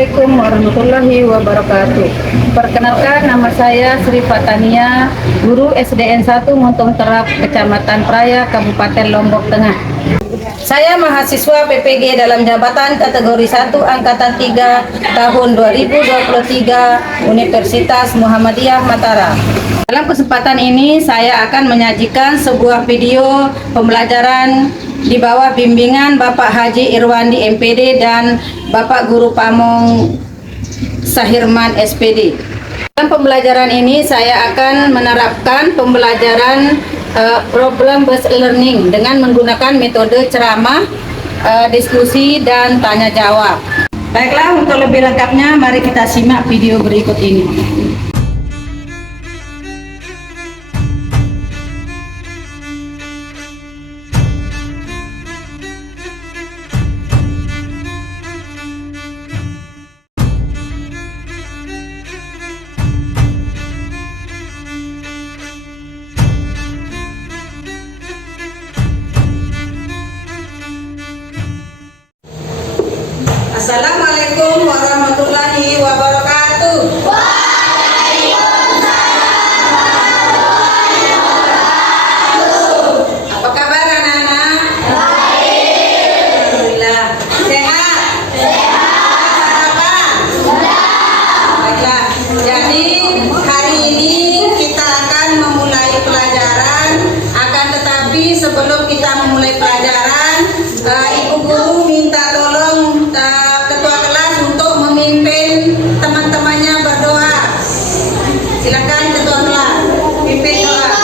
Assalamualaikum warahmatullahi wabarakatuh. Perkenalkan, nama saya Sri Fatania, guru SDN 1 Montong Terap, Kecamatan Praia, Kabupaten Lombok Tengah. Saya mahasiswa PPG dalam jabatan kategori 1 Angkatan 3 tahun 2023 Universitas Muhammadiyah Mataram. Dalam kesempatan ini saya akan menyajikan sebuah video pembelajaran di bawah bimbingan Bapak Haji Irwandi MPD dan Bapak Guru Pamong Sahirman SPD. Dalam pembelajaran ini saya akan menerapkan pembelajaran problem based learning dengan menggunakan metode ceramah, diskusi, dan tanya jawab. Baiklah, untuk lebih lengkapnya mari kita simak video berikut ini. Assalamualaikum warahmatullahi wabarakatuh. Waalaikumsalam warahmatullahi wabarakatuh. Apa kabar anak-anak? Baik. Alhamdulillah. Sehat? Sehat. Sarapan? Sudah. Baiklah. Jadi hari ini kita akan memulai pelajaran. Akan tetapi sebelum kita memulai pelajaran, Ibu Guru minta tolong ketua kelas untuk memimpin teman-temannya berdoa. Silakan ketua kelas, pimpin doa.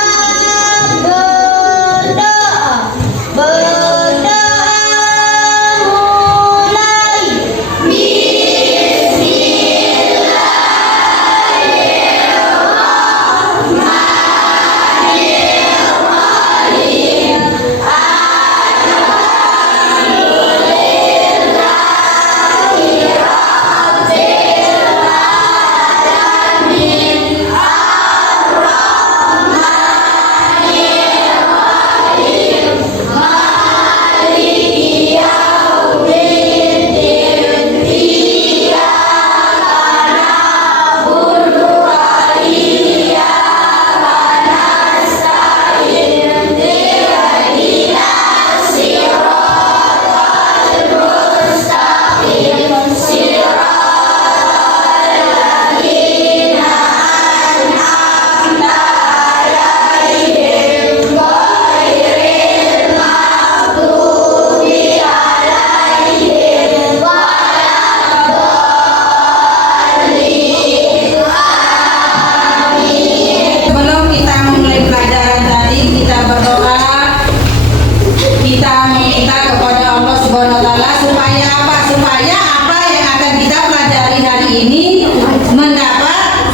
Supaya apa yang akan kita pelajari hari ini mendapat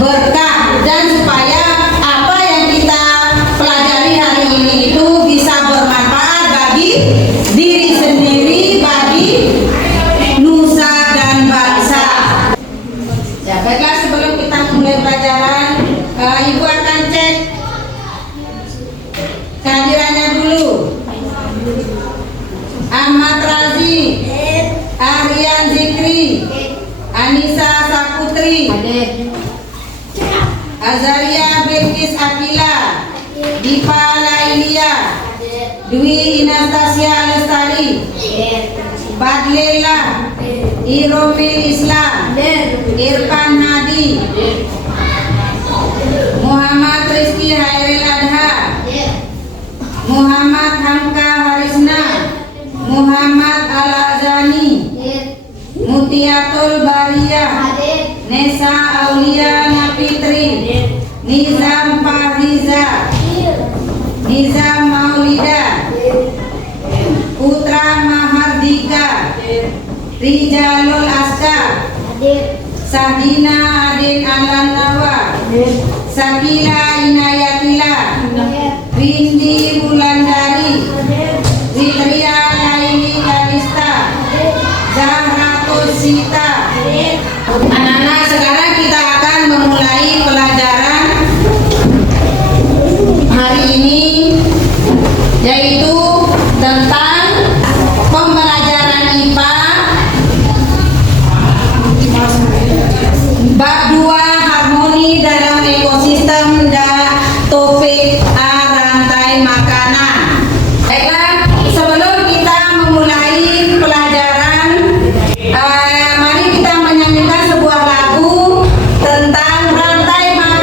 berkah, dan supaya apa yang kita pelajari hari ini itu bisa bermanfaat bagi diri sendiri, bagi nusa dan bangsa. Ya, baiklah, sebelum kita mulai pelajaran, Ibu akan cek kehadirannya dulu. Ahmad Razi, Aryan Zikri, Anissa Saputri, Azaria Bilqis Akila, Dipa Lailia, Dwi Anastasia Lestari, Badlela, Iromil Islam, Irfan Hadi, Muhammad Rizki Hairil Adha, Muhammad Hamka Harisna, Muhammad Al-Azani, Mutiatul Bariyah, Nesa Aulia Napitri, Nizam Fahriza, Nizam Maulida, Putra Mahardika, Rijalul Aska, Sahdina Adin Alan Nawa, Sakila Inayatila, Windy Wulandari, Fitria Laili Kalista, Zahratul Sita. Anak-anak, sekarang kita akan memulai pelajaran hari ini, yaitu tentang pembelajaran IPA makanan. Baiklah, sebelum kita memulai pelajaran, mari kita menyanyikan sebuah lagu tentang rantai makanan.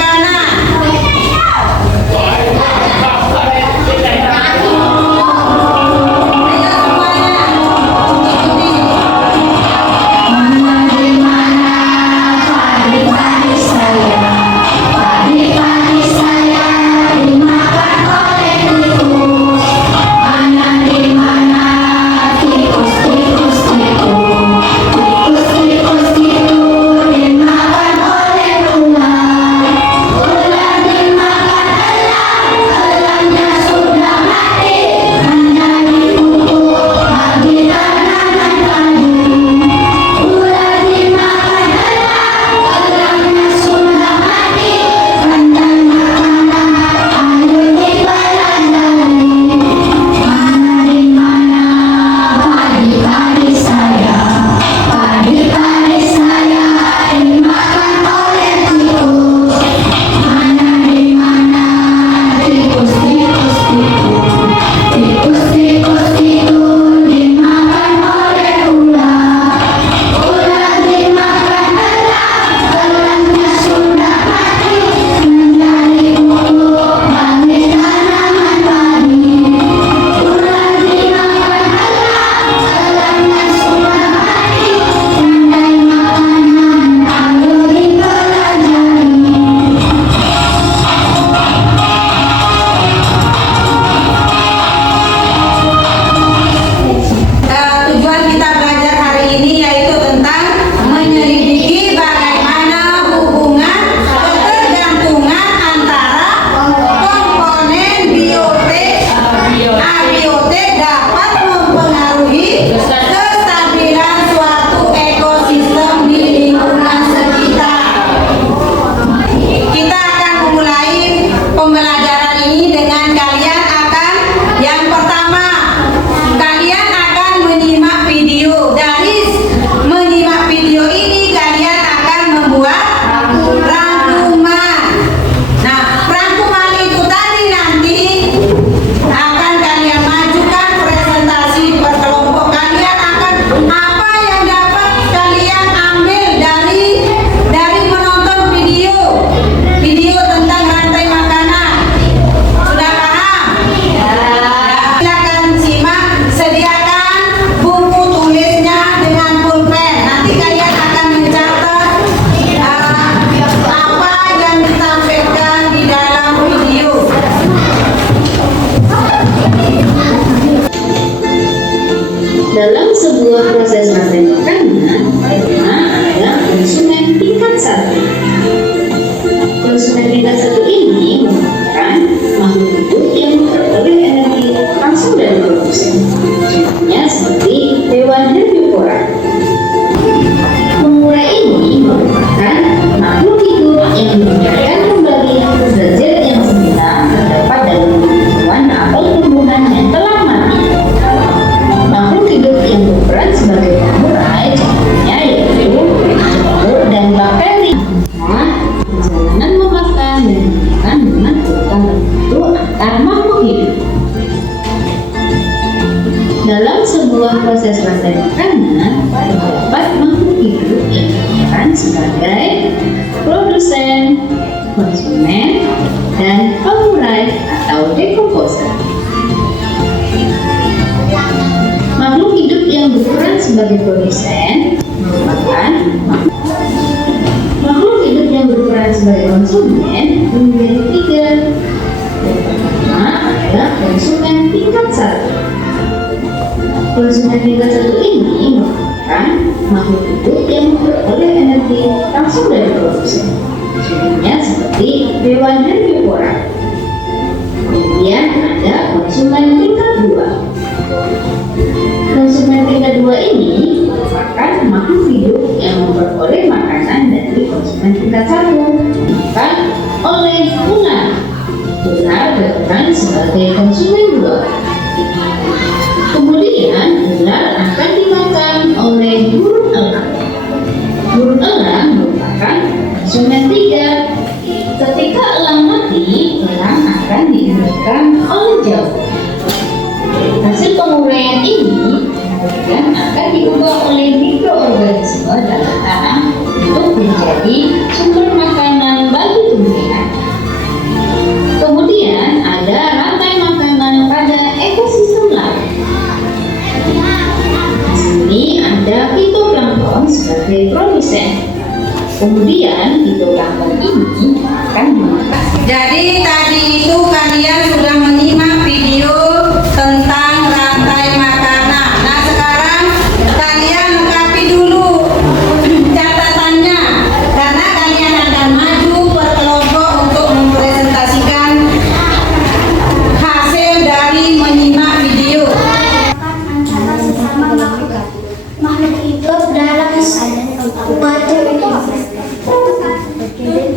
Dalam sebuah proses rantai makanan, pertama adalah konsumen tingkat 1. Konsumen tingkat 1 ini merupakan makhluk hidup yang memperoleh energi langsung dari produsen. Contohnya seperti hewan herbivora. Pengurai ini merupakan makhluk hidup yang membiarkan kembali zat yang semula terdapat dalam tumbuhan atau tumbuhan yang telah mati. Makhluk hidup yang berperan sebagai pengurai contohnya yaitu jamur dan bakteri. Perjalanan memakan dan makan dengan urutan tertentu antar makhluk hidup. Dalam sebuah proses rantai makanan, terdapat makhluk hidup yang berperan sebagai produsen, konsumen, dan pengurai atau dekomposer. Makhluk hidup yang berperan sebagai produsen merupakan makhluk hidup yang berperan sebagai konsumen menjadi 3. Yang pertama adalah konsumen tingkat 1. Konsumen tingkat 1 ini merupakan makhluk hidup yang memperoleh energi langsung dari produsen. Contohnya seperti hewan herbivora. Kemudian ada konsumen tingkat 2. Konsumen tingkat 2 ini merupakan makhluk hidup yang memperoleh makanan dari konsumen tingkat 1, bukan oleh ular. Ular berperan sebagai konsumen 2. Kemudian ular akan dimakan oleh burung elang. Burung elang merupakan konsumen 3. Ketika elang mati, elang akan dimakan oleh jamur. produsen. Kemudian hidrokarbon ini akan dimakan. Jadi tadi itu kalian sudah menyimak video tentang rantai makanan. Nah sekarang kalian lengkapi dulu catatannya, karena kalian akan maju berkelompok untuk mempresentasikan hasil dari menyimak video. Antara sesama makhluk hidup dalam suatu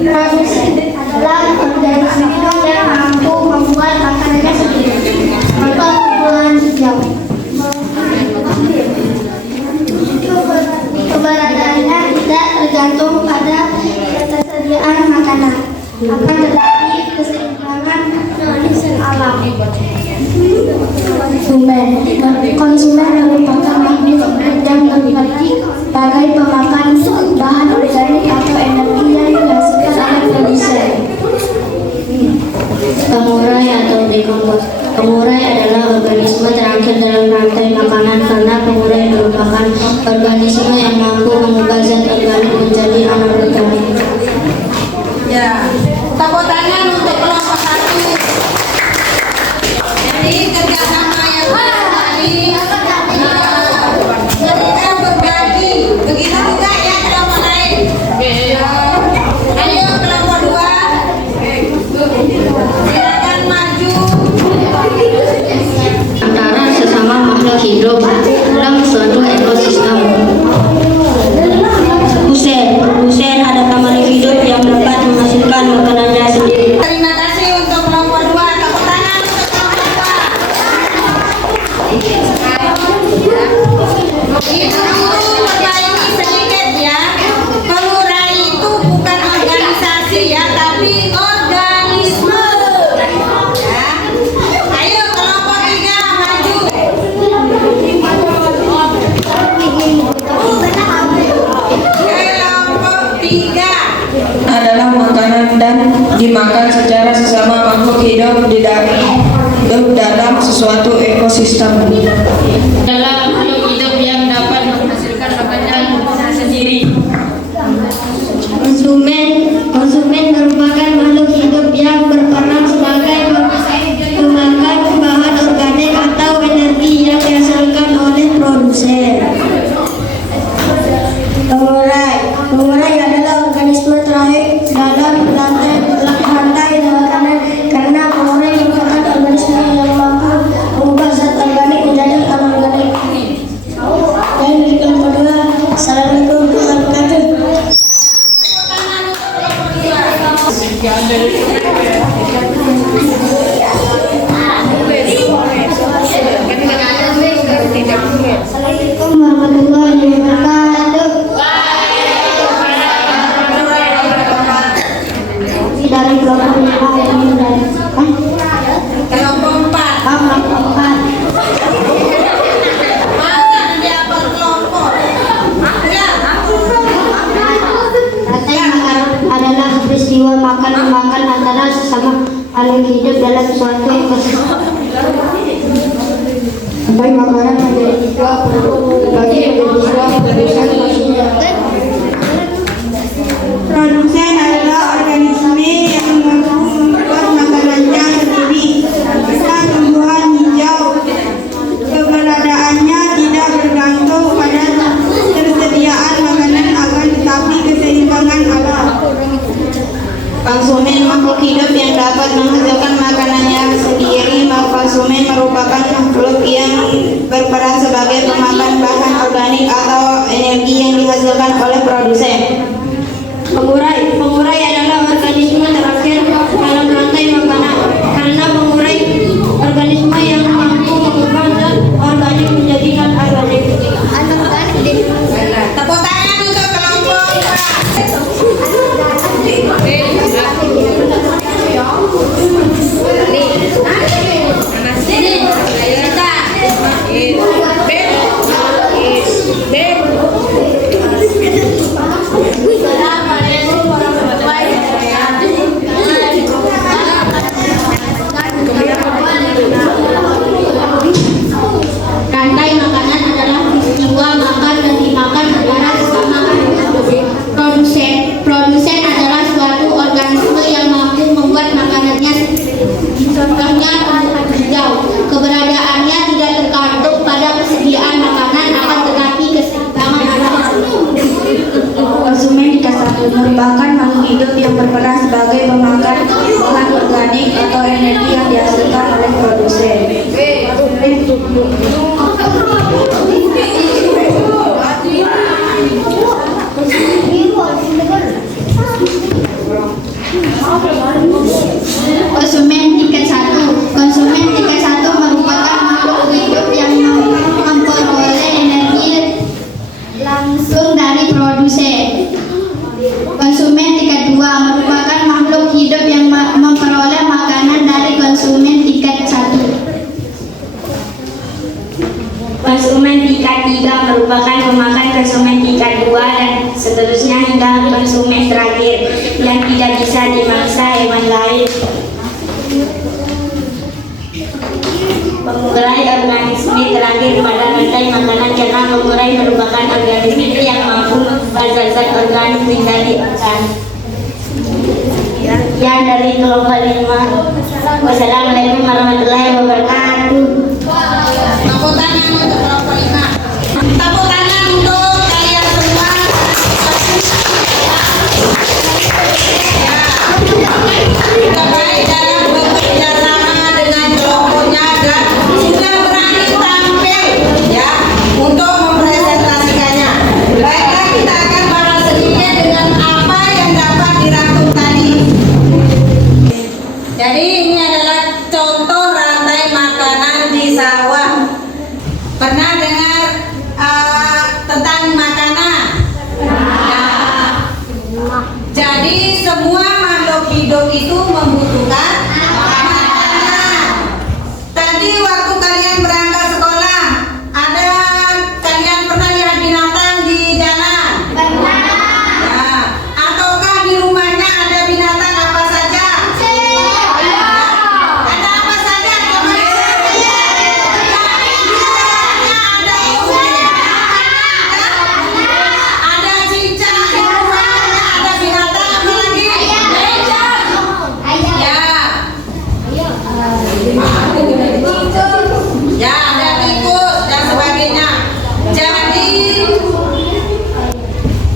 produsen adalah organisme yang mampu membuat makanannya sendiri. Contoh tumbuhan hijau. Keberadaannya tidak tergantung pada ketersediaan makanan, akan tetapi keseimbangan alam. Konsumen merupakan makhluk yang mengerti sebagai pemakan bahan organik atau energi yang dihasilkan oleh produsen. Pengurai atau dekompos. Pengurai adalah organisme terakhir dalam rantai makanan karena pengurai merupakan organisme yang mampu mengubah zat organik menjadi anorganik. Ya, tepuk tangan untuk kelompok 1. Jadi kerjasama yang baik sekali. Kita berbagi, begitu juga ya kelompok lain. Ayo kelompok 2, silakan maju. Antara sesama makhluk hidup dalam suatu ekosistem. Busen adalah makhluk hidup yang dapat menghasilkan makanannya sendiri. Terima kasih untuk kelompok 2. Tepuk tangan untuk kelompok 2. Itu perbaiki sedikit ya. Pengurai itu bukan organisasi ya, tapi organisme. Ya. Ayo kelompok 3 maju. Kelompok 3. Adalah makanan dan dimakan secara sesama makhluk hidup di dalam suatu ekosistem. Adalah makhluk hidup yang dapat menghasilkan makanan sendiri. Konsumen merupakan makhluk hidup yang berperan sebagai pemakan bahan organik atau energi yang dihasilkan oleh produsen. Pengurai adalah organisme terakhir dalam rantai makanan karena pengurai merupakan organisme yang mampu mengubah zat organik menjadi anorganik. Dan dari kelompok 2, Assalamualaikum warahmatullahi wabarakatuh. Assalamualaikum warahmatullahi wabarakatuh. Dari kelompok Kelompok 4. Masa di apa kelompok? Ya. Rantai makanan adalah peristiwa makan antara sesama makhluk hidup dalam suatu ekosistem. Rantai makanan menjadi 3 bagi produsen konsumen. Produsen adalah organisme yang mampu membuat makanannya sendiri. Serta tumbuhan hijau. Keberadaannya tidak bergantung pada ketersediaan makanan, akan tetapi keseimbangan alam. Konsumen makhluk hidup yang dapat menghasilkan makanannya sendiri. Konsumen merupakan makhluk yang berperan sebagai pemakan bahan organik atau energi yang dihasilkan oleh produsen. Pengurai adalah organisme terakhir dalam rantai makanan karena pengurai organisme yang mampu mengubah zat organik menjadi anorganik. Tepuk tangan untuk kelompok 4. Konsumen tingkat 1. Konsumen tingkat 1 merupakan makhluk hidup yang memperoleh energi langsung dari produsen. Konsumen tingkat 2 merupakan makhluk hidup yang memperoleh makanan dari konsumen tingkat 1. Konsumen tingkat 3 merupakan pemakan konsumen tingkat 2 dan seterusnya hingga konsumen terakhir yang tidak bisa dimangsa hewan lain. Pengurai organisme terakhir pada rantai makanan karena pengurai merupakan organisme yang mampu mengubah zat organik menjadi organik. Yang dari kelompok 5. Wassalamualaikum warahmatullahi wabarakatuh. Tepuk tangan untuk kelompok 5. Tepuk tangan untuk kalian semua. Terbaik dalam bekerja sama dengan kelompoknya dan sudah berani tampil ya untuk mempresentasikannya. Baiklah, kita akan bahas sedikit dengan apa yang dapat dirangkum tadi. Jadi ini adalah contoh rantai makanan di sawah. Pernah dengar tentang makanan? Ya. Jadi semua makhluk hidup itu membutuhkan makanan. Tadi waktu kalian berangkat sekolah, ada kalian pernah lihat binatang di jalan? Pernah. Ya. Ataukah di rumahnya ada binatang apa saja? Ya. Ada apa saja? Coba ada kucing, ada cicak, di rumahnya ada binatang apa lagi? Ya, ada tikus dan sebagainya. Jadi,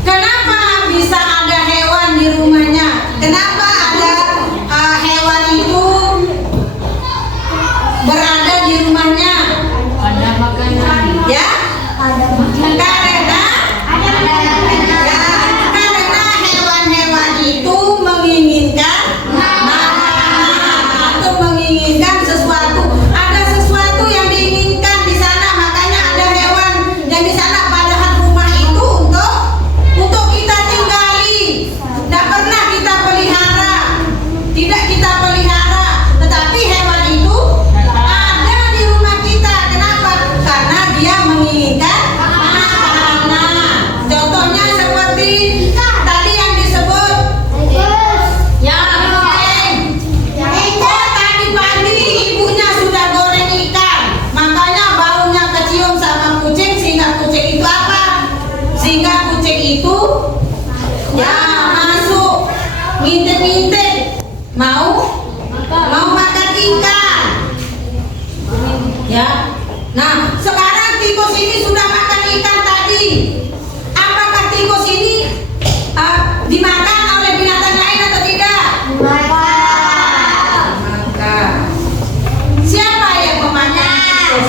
kenapa bisa ada hewan di rumahnya? Kenapa ada hewan itu berada di rumahnya? Ada makanan. Ya? Karena hewan-hewan itu menginginkan makanan atau menginginkan sesuatu. Ada sesuatu yang diinginkan di sana, makanya ada hewan yang di sana. Padahal rumah itu untuk kita tinggali. Tidak pernah kita pelihara, tidak kita pelihara, tetapi hewan itu ada di rumah kita. Kenapa? Karena dia menginginkan makanan. Contohnya seperti tadi yang disebut ya kucing. Oh, tadi pagi ibunya sudah goreng ikan, makanya baunya kecium sama kucing sehingga kucing itu apa? Sehingga kucing itu ya masuk ngintip-ngintip mau makan ikan. Ya. Nah, sekarang tikus ini sudah makan ikan tadi. Apakah tikus ini dimakan oleh binatang lain atau tidak? Makan. Siapa yang memakan tikus?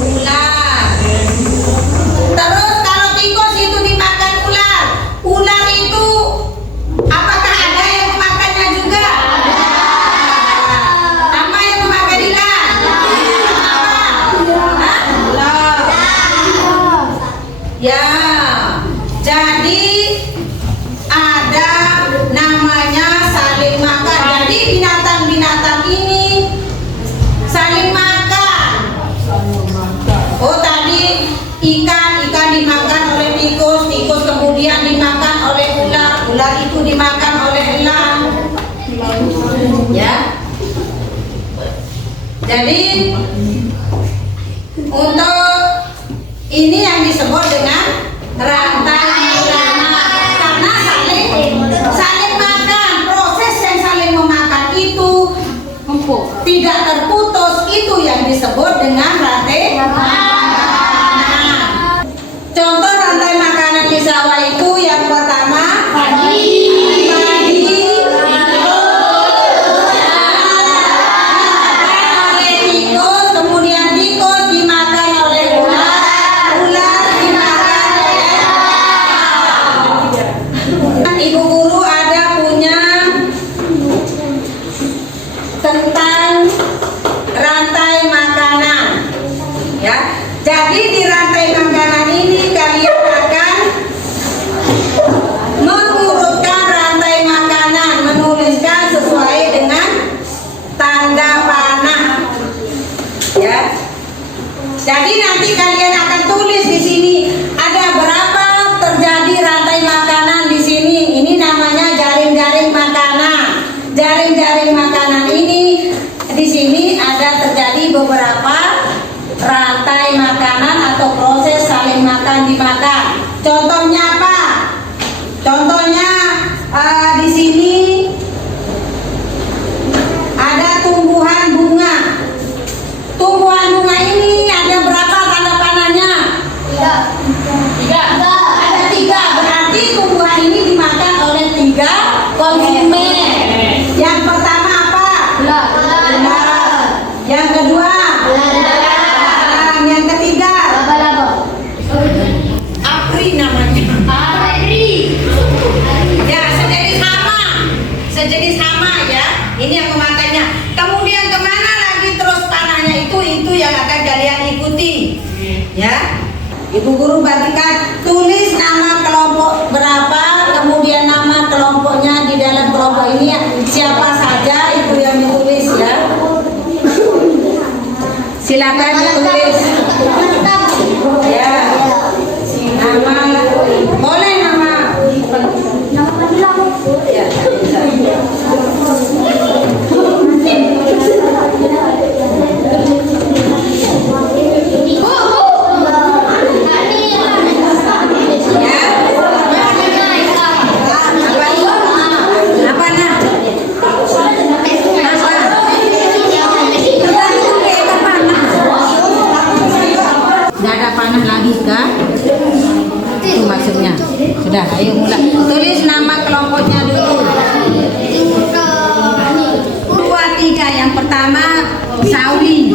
Ular. Terus kalau tikus itu dimakan ular, ular itu apakah ada yang memakannya juga? Apa yang memakan ular? Hah? Ular. Ya. Jadi ada namanya saling makan. Jadi binatang-binatang ini saling makan. Oh, tadi ikan dimakan oleh tikus, tikus kemudian dimakan oleh ular, ular itu dimakan oleh elang. Ya. Jadi untuk ini yang disebut dengan rantai makanan karena saling makan. Proses yang saling memakan itu tidak terputus, itu yang disebut dengan rantai makanan. Contoh rantai makanan di sawah itu yang pertama padi, tentang rantai makanan. Ya. Jadi di rantai makanan ini kalian akan mengurutkan rantai makanan, menuliskan sesuai dengan tanda panah. Ya. Jadi nanti kalian akan tulis di sini ada berapa terjadi rantai makanan di sini. Ini namanya jaring-jaring makanan. Jaring-jaring makanan ini di sini ada terjadi beberapa rantai makanan atau proses saling makan dimakan. Contohnya apa? Contohnya di sini ada tumbuhan bunga. Tumbuhan bunga ini ada berapa tanda panahnya? Tiga. Ada 3. Berarti tumbuhan ini dimakan oleh 3 konsumen. Yang pertama apa? Ular. Yang kedua? Belalang. Yang ketiga? Apri namanya. Ya, sejenis hama ya. Ini yang memakannya. Kemudian kemana lagi terus panahnya itu yang akan kalian ikuti. Ya. Ibu guru bagikan, tulis nama kelompok berapa, kemudian nama kelompoknya di dalam kelompok ini siapa saja itu yang ditulis ya. Silakan ditulis. Ya. Nama boleh nama. Ya. Panah lagi kah? Itu maksudnya. Sudah, ayo mulai. Tulis nama kelompoknya dulu. 2, 3. Yang pertama sawi.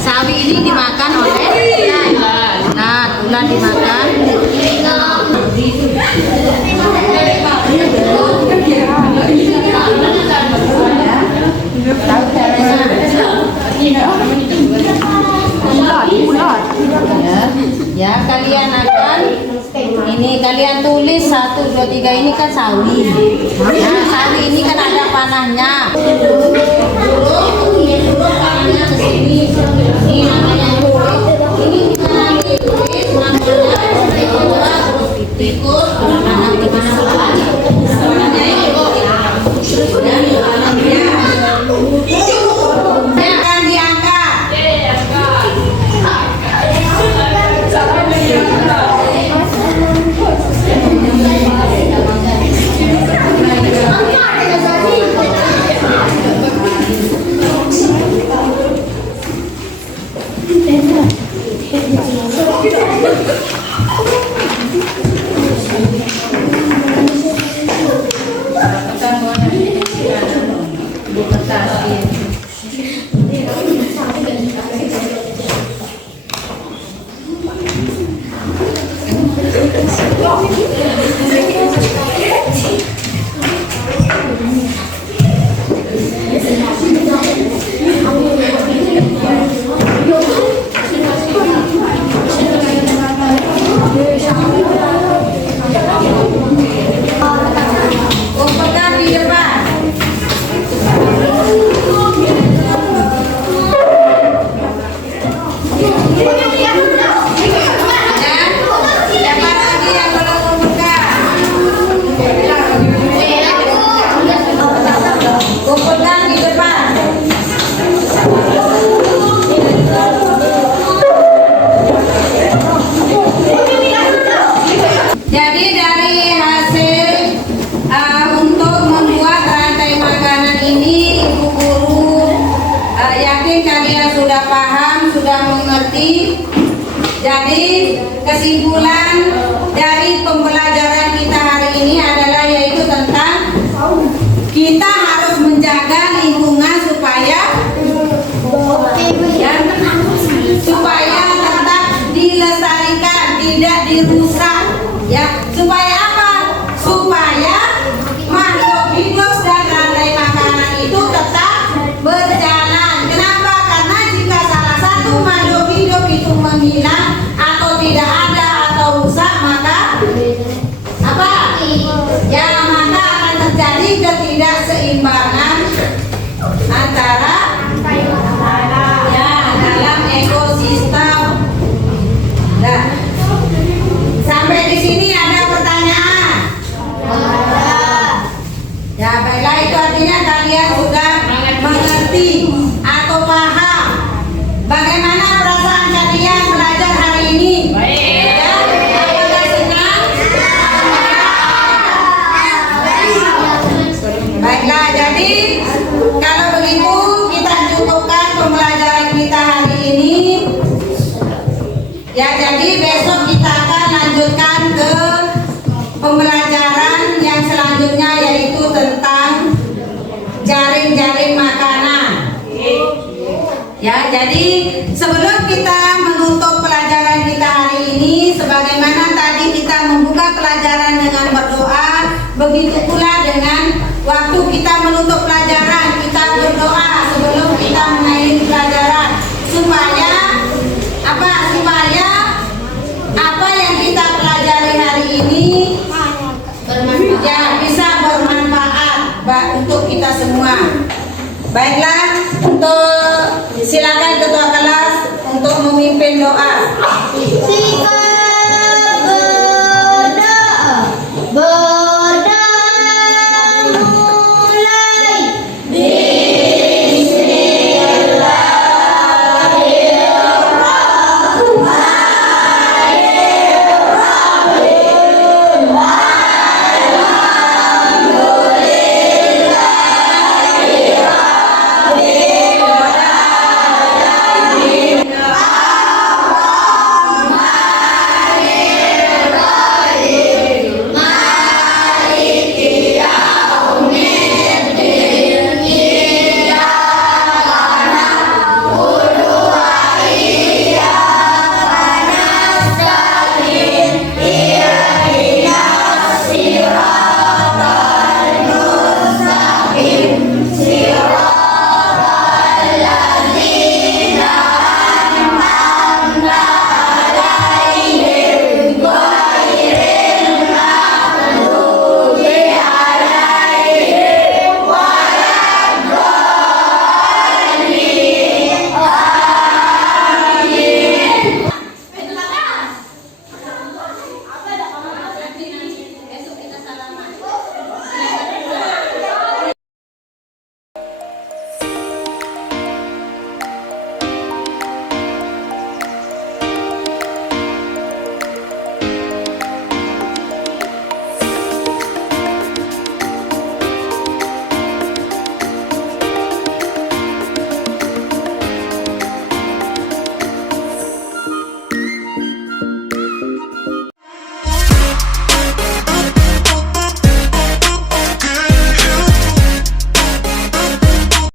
Sawi ini dimakan oleh ular dimakan. Tahu caranya? Ya, kalian akan kalian tulis 1, 2, 3 ini kan sawi. Nah, sawi ini kan ada panahnya. Panahnya ke sini. Ini namanya huruf. Ini kita nanti tulis namanya tikus. Panah di mana? Panahnya ini. Dan panahnya akan diangkat. Jadi kesimpulan dari pembelajaran kita hari ini adalah yaitu tentang kita harus menjaga lingkungan supaya tetap dilestarikan, tidak dirusak, ya. Supaya apa? Supaya makhluk hidup kalian sudah mengerti atau paham bagaimana perasaan kalian belajar hari ini? Ya, apakah senang? Baiklah, jadi kalau begitu kita cukupkan pembelajaran kita hari ini. Ya, jadi besok kita akan lanjutkan ke pembelajaran yang selanjutnya, yaitu tentang jaring-jaring makanan. Ya, jadi sebelum kita menutup pelajaran kita hari ini, sebagaimana tadi kita membuka pelajaran dengan berdoa, begitu pula dengan waktu kita menutup pelajaran, kita berdoa sebelum kita mengakhiri pelajaran, supaya apa yang kita pelajari hari ini ya bisa bermanfaat untuk kita semua. Baiklah, untuk silakan ketua kelas untuk memimpin doa.